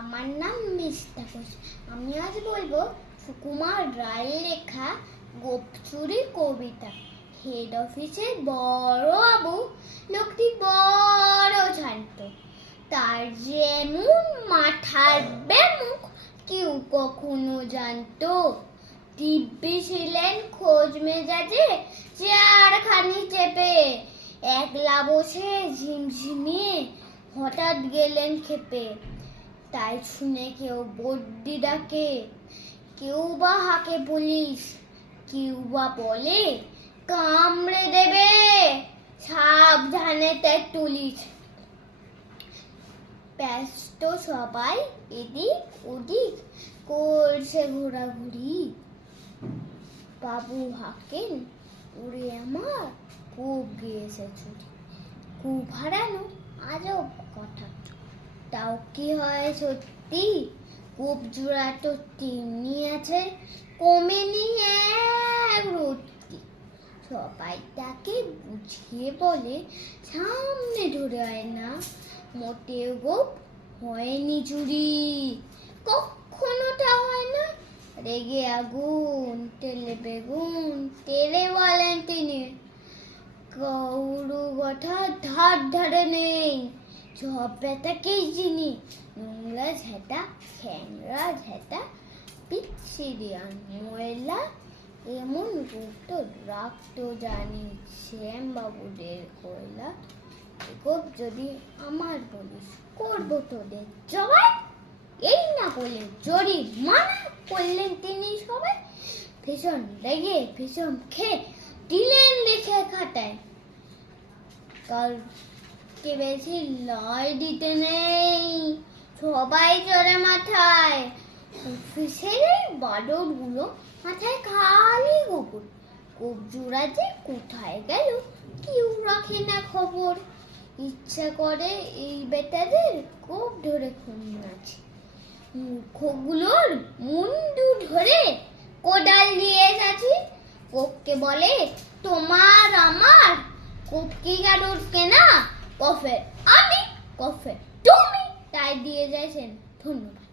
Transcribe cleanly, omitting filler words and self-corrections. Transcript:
আমার নাম মিস্তা ঘোষ। আমি আজ বলবো সুকুমার রায়ের লেখা গোপচুরি কবিতা। হেড অফিসের বড় বাবু লোকটি বড় শান্ত, তার যেমন মাথার বেমুখ কেউ কখনো জানতো। দিব্যি ছিলেন খোঁজ মেজাজে চেয়ারখানি চেপে, একলা বসে ঝিমঝিমিয়ে হঠাৎ গেলেন খেপে। তাই শুনে কেউ বদ্যি ডাকে, কেউ বা হাঁকে পুলিশ, কেউ বা বলে কামড়ে দেবে, সাবধানে তাই তুলিস। ব্যস্ত সবাই এদিক ওদিক করছে ঘোরাঘুরি। বাবু হাঁকেন, ওরে আমার খুব গিয়েছে ছুটি। খুব হারানো আজব কথা, তাও কি হয় সত্যি? কূপ জোড়া তো তেমনি আছে, কমেনি এক রত্তি। সবাই তাকে বুঝিয়ে বলে সামনে ধরে হয় না, মোটেও গোপ হয়নি চুরি, কখনো তা হয় না। রেগে আগুন, তেলে বেগুন, তেলে বলেন তিনি। গৌরু কথা ধার ধারে নেই, সব ব্যথাকেই চিনি। নোংরা ঝেঁটা, খ্যাংরা ঝেঁটা, পিচ্ছিরিয়ান ময়লা, এমন গুপ্ত রাখতো জানি শ্যাম বাবুদের কয়লা। গোপ যদি আমার বলিস, করবো তোদের জবাই। এই না বলে জরি মানা করলেন তিনি সবাই। ভীষণ রেগে ভীষণ খেয়ে দিলেন লিখে খাতায়, কালকে বেশি লয় দিতে নেই, সবাই চড়ে মাথায়। অফিসের এই বাদরগুলো মাথায় খালি গোবর, কূপ জোড়া যে কোথায় গেল কেউ রাখে না খবর। ইচ্ছা করে এই বেটাদের কোপ ধরে খুন আছে, মূর্খগুলোর মুন্ডু ধরে কোদাল দিয়ে যাচ্ছি। কোপকে বলে তোমার আমার, কোপ কি কারোর কেনা, কফে আমি কফে তুমি, তাই দিয়ে যাইছেন। ধন্যবাদ।